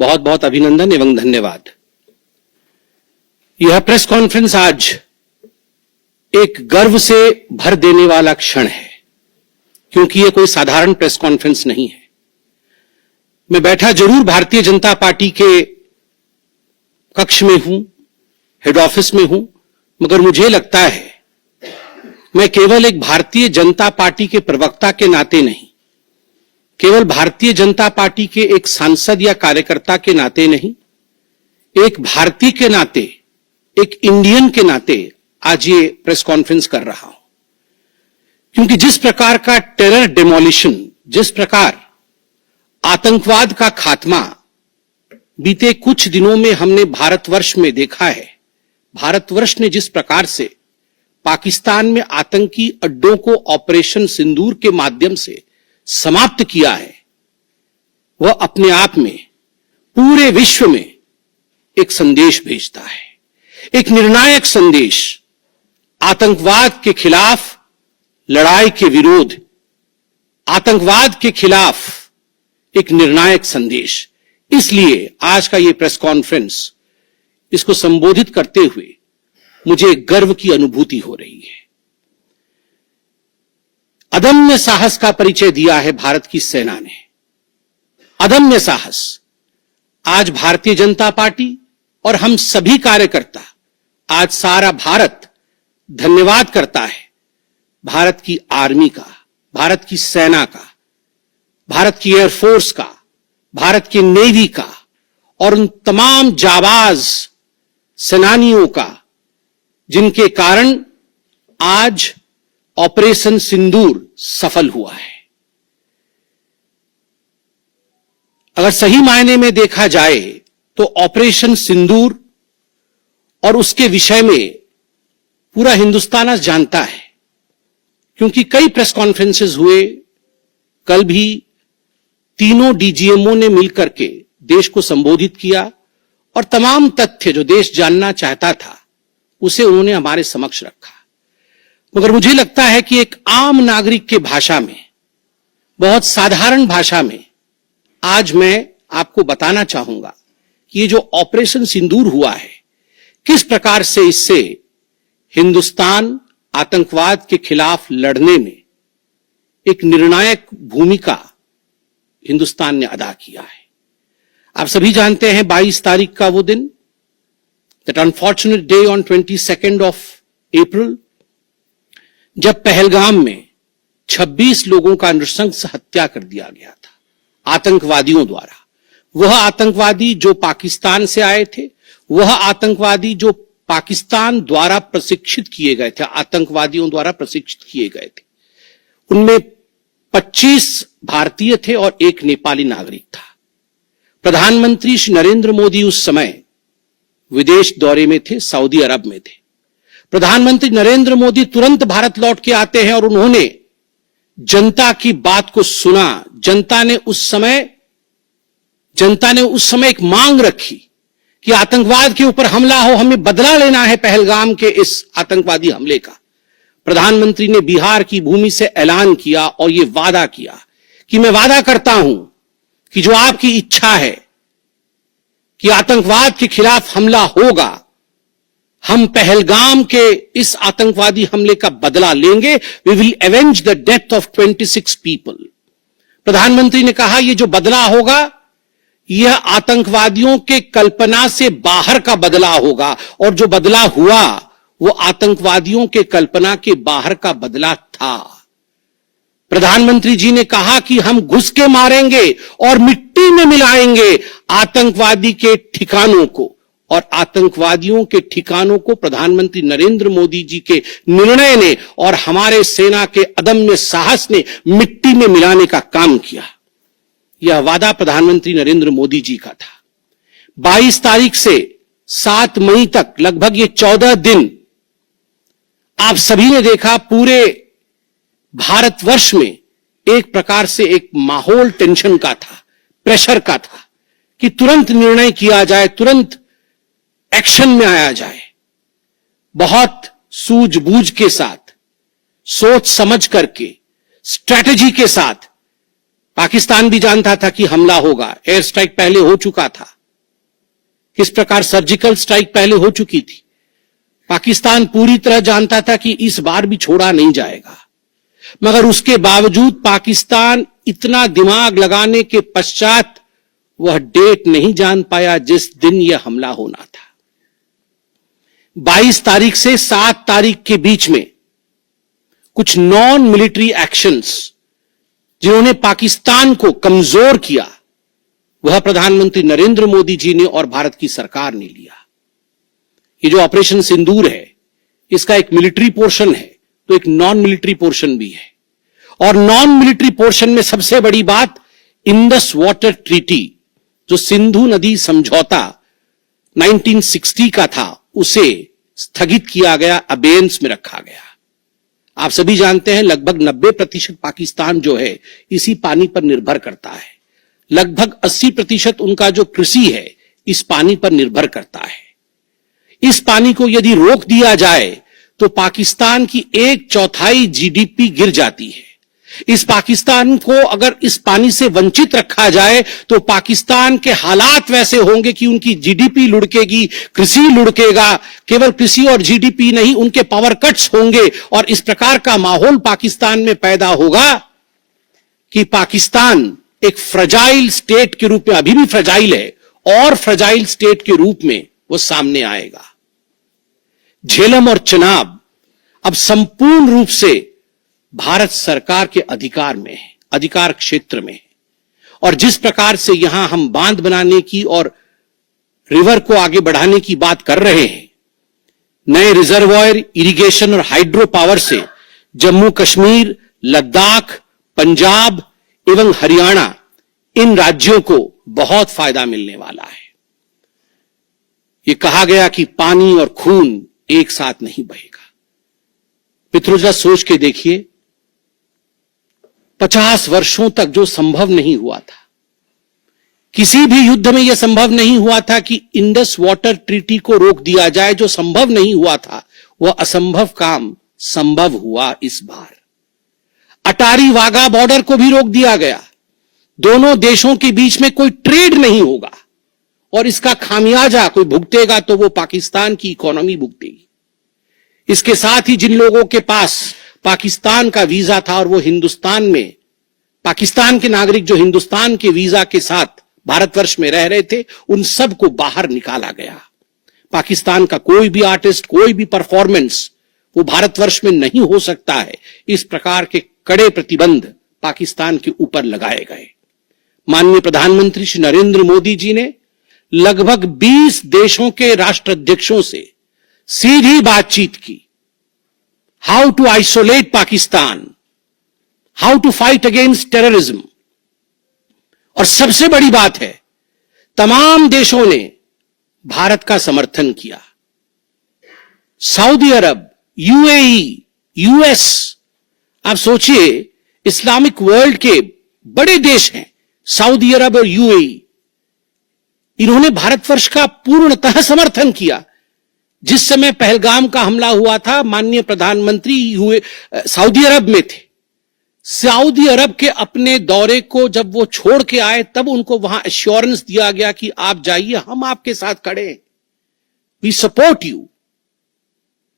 बहुत बहुत अभिनंदन एवं धन्यवाद। यह प्रेस कॉन्फ्रेंस आज एक गर्व से भर देने वाला क्षण है, क्योंकि यह कोई साधारण प्रेस कॉन्फ्रेंस नहीं है। मैं बैठा जरूर भारतीय जनता पार्टी के कक्ष में हूं, हेड ऑफिस में हूं, मगर मुझे लगता है मैं केवल एक भारतीय जनता पार्टी के प्रवक्ता के नाते नहीं, केवल भारतीय जनता पार्टी के एक सांसद या कार्यकर्ता के नाते नहीं, एक भारतीय के नाते, एक इंडियन के नाते आज ये प्रेस कॉन्फ्रेंस कर रहा हूं। क्योंकि जिस प्रकार का टेरर डिमोलिशन, जिस प्रकार आतंकवाद का खात्मा बीते कुछ दिनों में हमने भारतवर्ष में देखा है, भारतवर्ष ने जिस प्रकार से पाकिस्तान में आतंकी अड्डों को ऑपरेशन सिंदूर के माध्यम से समाप्त किया है, वह अपने आप में पूरे विश्व में एक संदेश भेजता है, एक निर्णायक संदेश, आतंकवाद के खिलाफ लड़ाई के विरोध, आतंकवाद के खिलाफ एक निर्णायक संदेश। इसलिए आज का यह प्रेस कॉन्फ्रेंस, इसको संबोधित करते हुए मुझे गर्व की अनुभूति हो रही है। अदम्य साहस का परिचय दिया है भारत की सेना ने, अदम्य साहस। आज भारतीय जनता पार्टी और हम सभी कार्यकर्ता, आज सारा भारत धन्यवाद करता है भारत की आर्मी का, भारत की सेना का, भारत की एयरफोर्स का, भारत की नेवी का और उन तमाम जाबाज सेनानियों का जिनके कारण आज ऑपरेशन सिंदूर सफल हुआ है। अगर सही मायने में देखा जाए तो ऑपरेशन सिंदूर और उसके विषय में पूरा हिंदुस्तान आज जानता है, क्योंकि कई प्रेस कॉन्फ्रेंसेस हुए। कल भी तीनों डीजीएमओ ने मिलकर के देश को संबोधित किया और तमाम तथ्य जो देश जानना चाहता था उसे उन्होंने हमारे समक्ष रखा। मगर मुझे लगता है कि एक आम नागरिक के भाषा में, बहुत साधारण भाषा में आज मैं आपको बताना चाहूंगा कि ये जो ऑपरेशन सिंदूर हुआ है, किस प्रकार से इससे हिंदुस्तान आतंकवाद के खिलाफ लड़ने में एक निर्णायक भूमिका हिंदुस्तान ने अदा किया है। आप सभी जानते हैं 22 तारीख का वो दिन, that unfortunate day on 22 of April, जब पहलगाम में 26 लोगों का नृशंस हत्या कर दिया गया था आतंकवादियों द्वारा। वह आतंकवादी जो पाकिस्तान से आए थे, वह आतंकवादी जो पाकिस्तान द्वारा प्रशिक्षित किए गए थे, आतंकवादियों द्वारा प्रशिक्षित किए गए थे। उनमें 25 भारतीय थे और एक नेपाली नागरिक था। प्रधानमंत्री श्री नरेंद्र मोदी उस समय विदेश दौरे में थे, सऊदी अरब में थे। प्रधानमंत्री नरेंद्र मोदी तुरंत भारत लौट के आते हैं और उन्होंने जनता की बात को सुना। जनता ने उस समय एक मांग रखी कि आतंकवाद के ऊपर हमला हो, हमें बदला लेना है पहलगाम के इस आतंकवादी हमले का। प्रधानमंत्री ने बिहार की भूमि से ऐलान किया और यह वादा किया कि मैं वादा करता हूं कि जो आपकी इच्छा है कि आतंकवाद के खिलाफ हमला होगा, हम पहलगाम के इस आतंकवादी हमले का बदला लेंगे। We will avenge the death of 26 people. प्रधानमंत्री ने कहा यह जो बदला होगा यह आतंकवादियों के कल्पना से बाहर का बदला होगा, और जो बदला हुआ वो आतंकवादियों के कल्पना के बाहर का बदला था। प्रधानमंत्री जी ने कहा कि हम घुस के मारेंगे और मिट्टी में मिलाएंगे आतंकवादी के ठिकानों को, और आतंकवादियों के ठिकानों को प्रधानमंत्री नरेंद्र मोदी जी के निर्णय ने और हमारे सेना के अदम्य साहस ने मिट्टी में मिलाने का काम किया। यह वादा प्रधानमंत्री नरेंद्र मोदी जी का था। 22 तारीख से 7 मई तक लगभग ये 14 दिन आप सभी ने देखा पूरे भारतवर्ष में एक प्रकार से एक माहौल टेंशन का था, प्रेशर का था कि तुरंत निर्णय किया जाए, तुरंत एक्शन में आया जाए। बहुत सूझबूझ के साथ, सोच समझ करके, स्ट्रैटेजी के साथ पाकिस्तान भी जानता था कि हमला होगा, एयर स्ट्राइक पहले हो चुका था, किस प्रकार सर्जिकल स्ट्राइक पहले हो चुकी थी। पाकिस्तान पूरी तरह जानता था कि इस बार भी छोड़ा नहीं जाएगा, मगर उसके बावजूद पाकिस्तान इतना दिमाग लगाने के पश्चात वह डेट नहीं जान पाया जिस दिन यह हमला होना था। 22 तारीख से 7 तारीख के बीच में कुछ नॉन मिलिट्री एक्शंस जिन्होंने पाकिस्तान को कमजोर किया, वह प्रधानमंत्री नरेंद्र मोदी जी ने और भारत की सरकार ने लिया। ये जो ऑपरेशन सिंदूर है, इसका एक मिलिट्री पोर्शन है तो एक नॉन मिलिट्री पोर्शन भी है। और नॉन मिलिट्री पोर्शन में सबसे बड़ी बात, इंडस वाटर ट्रीटी, जो सिंधु नदी समझौता 1960 का था, उसे स्थगित किया गया, अबेयंस में रखा गया। आप सभी जानते हैं लगभग 90% पाकिस्तान जो है इसी पानी पर निर्भर करता है। लगभग 80% उनका जो कृषि है इस पानी पर निर्भर करता है। इस पानी को यदि रोक दिया जाए तो पाकिस्तान की 1/4 जीडीपी गिर जाती है। इस पाकिस्तान को अगर इस पानी से वंचित रखा जाए तो पाकिस्तान के हालात वैसे होंगे कि उनकी जीडीपी लुढ़केगी, कृषि लुढ़केगा। केवल कृषि और जीडीपी नहीं, उनके पावर कट्स होंगे और इस प्रकार का माहौल पाकिस्तान में पैदा होगा कि पाकिस्तान एक फ्रजाइल स्टेट के रूप में, अभी भी फ्रजाइल है, और फ्रजाइल स्टेट के रूप में वो सामने आएगा। झेलम और चिनाब अब संपूर्ण रूप से भारत सरकार के अधिकार में है, अधिकार क्षेत्र में है। और जिस प्रकार से यहां हम बांध बनाने की और रिवर को आगे बढ़ाने की बात कर रहे हैं, नए रिजर्वायर, इरिगेशन और हाइड्रो पावर से जम्मू कश्मीर, लद्दाख, पंजाब एवं हरियाणा, इन राज्यों को बहुत फायदा मिलने वाला है। यह कहा गया कि पानी और खून एक साथ नहीं बहेगा। मित्रों, जरा सोच के देखिए, 50 वर्षों तक जो संभव नहीं हुआ था, किसी भी युद्ध में यह संभव नहीं हुआ था कि इंडस वाटर ट्रीटी को रोक दिया जाए। जो संभव नहीं हुआ था वह असंभव काम संभव हुआ इस बार। अटारी वाघा बॉर्डर को भी रोक दिया गया। दोनों देशों के बीच में कोई ट्रेड नहीं होगा और इसका खामियाजा कोई भुगतेगा तो वो पाकिस्तान की इकोनॉमी भुगतेगी। इसके साथ ही जिन लोगों के पास पाकिस्तान का वीजा था और वो हिंदुस्तान में, पाकिस्तान के नागरिक जो हिंदुस्तान के वीजा के साथ भारतवर्ष में रह रहे थे, उन सबको बाहर निकाला गया। पाकिस्तान का कोई भी आर्टिस्ट, कोई भी परफॉर्मेंस वो भारतवर्ष में नहीं हो सकता है। इस प्रकार के कड़े प्रतिबंध पाकिस्तान के ऊपर लगाए गए। माननीय प्रधानमंत्री श्री नरेंद्र मोदी जी ने लगभग 20 देशों के राष्ट्राध्यक्षों से सीधी बातचीत की। How to isolate Pakistan, how to fight against terrorism. और सबसे बड़ी बात है, तमाम देशों ने भारत का समर्थन किया। सऊदी अरब, यूएई, यूएस, आप सोचिए इस्लामिक वर्ल्ड के बड़े देश हैं सऊदी अरब और यूएई, इन्होंने भारतवर्ष का पूर्णतः समर्थन किया। जिस समय पहलगाम का हमला हुआ था, माननीय प्रधानमंत्री सऊदी अरब में थे। सऊदी अरब के अपने दौरे को जब वो छोड़ के आए, तब उनको वहां एश्योरेंस दिया गया कि आप जाइए, हम आपके साथ खड़े हैं, वी सपोर्ट यू,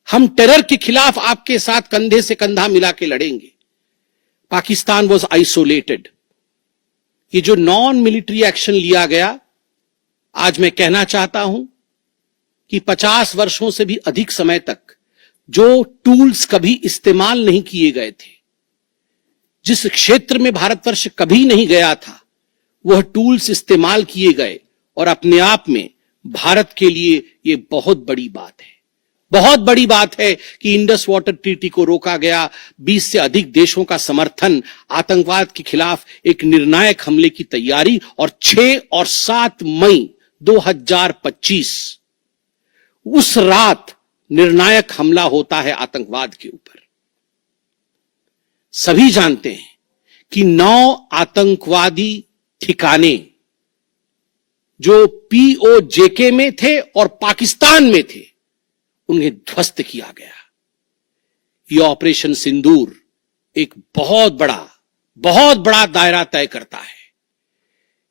हम टेरर के खिलाफ आपके साथ कंधे से कंधा मिला के लड़ेंगे। Pakistan was isolated. ये जो नॉन मिलिट्री एक्शन लिया गया, आज मैं कहना चाहता हूं कि 50 वर्षों से भी अधिक समय तक जो टूल्स कभी इस्तेमाल नहीं किए गए थे, जिस क्षेत्र में भारतवर्ष कभी नहीं गया था, वह टूल्स इस्तेमाल किए गए और अपने आप में भारत के लिए यह बहुत बड़ी बात है। बहुत बड़ी बात है कि इंडस वाटर ट्रीटी को रोका गया। 20 से अधिक देशों का समर्थन, आतंकवाद के खिलाफ एक निर्णायक हमले की तैयारी, और 6 और 7 मई 2025 उस रात निर्णायक हमला होता है आतंकवाद के ऊपर। सभी जानते हैं कि 9 आतंकवादी ठिकाने जो पीओजेके में थे और पाकिस्तान में थे, उन्हें ध्वस्त किया गया। यह ऑपरेशन सिंदूर एक बहुत बड़ा बहुत बड़ा दायरा तय करता है।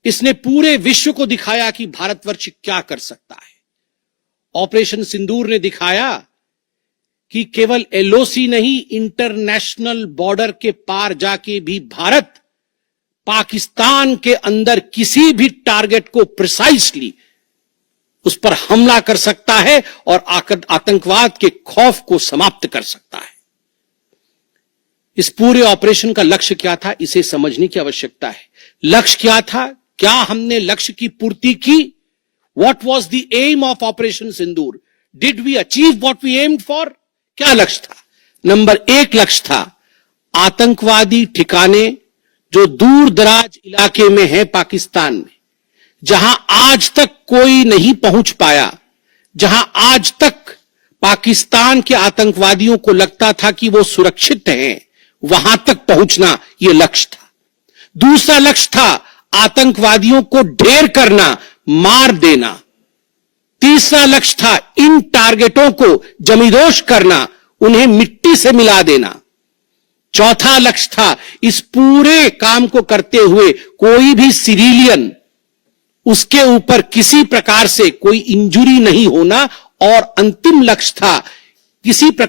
इसने पूरे विश्व को दिखाया कि भारतवर्ष क्या कर सकता है। ऑपरेशन सिंदूर ने दिखाया कि केवल एलओसी नहीं, इंटरनेशनल बॉर्डर के पार जाके भी भारत पाकिस्तान के अंदर किसी भी टारगेट को प्रिसाइसली उस पर हमला कर सकता है और आतंकवाद के खौफ को समाप्त कर सकता है। इस पूरे ऑपरेशन का लक्ष्य क्या था, इसे समझने की आवश्यकता है। लक्ष्य क्या था? क्या हमने लक्ष्य की पूर्ति की? What was the aim of operation Sindoor? Did we achieve what we aimed for? क्या लक्ष्य था? नंबर 1 लक्ष्य था आतंकवादी ठिकाने जो दूर दराज इलाके में है पाकिस्तान में, जहां आज तक कोई नहीं पहुंच पाया, जहां आज तक पाकिस्तान के आतंकवादियों को लगता था कि वो सुरक्षित हैं, वहां तक पहुंचना यह लक्ष्य था। दूसरा लक्ष्य था आतंकवादियों को ढेर करना, मार देना। तीसरा लक्ष्य था इन टारगेटों को जमींदोज करना, उन्हें मिट्टी से मिला देना। चौथा लक्ष्य था इस पूरे काम को करते हुए कोई भी सिविलियन, उसके ऊपर किसी प्रकार से कोई इंजुरी नहीं होना। और अंतिम लक्ष्य था किसी प्रकार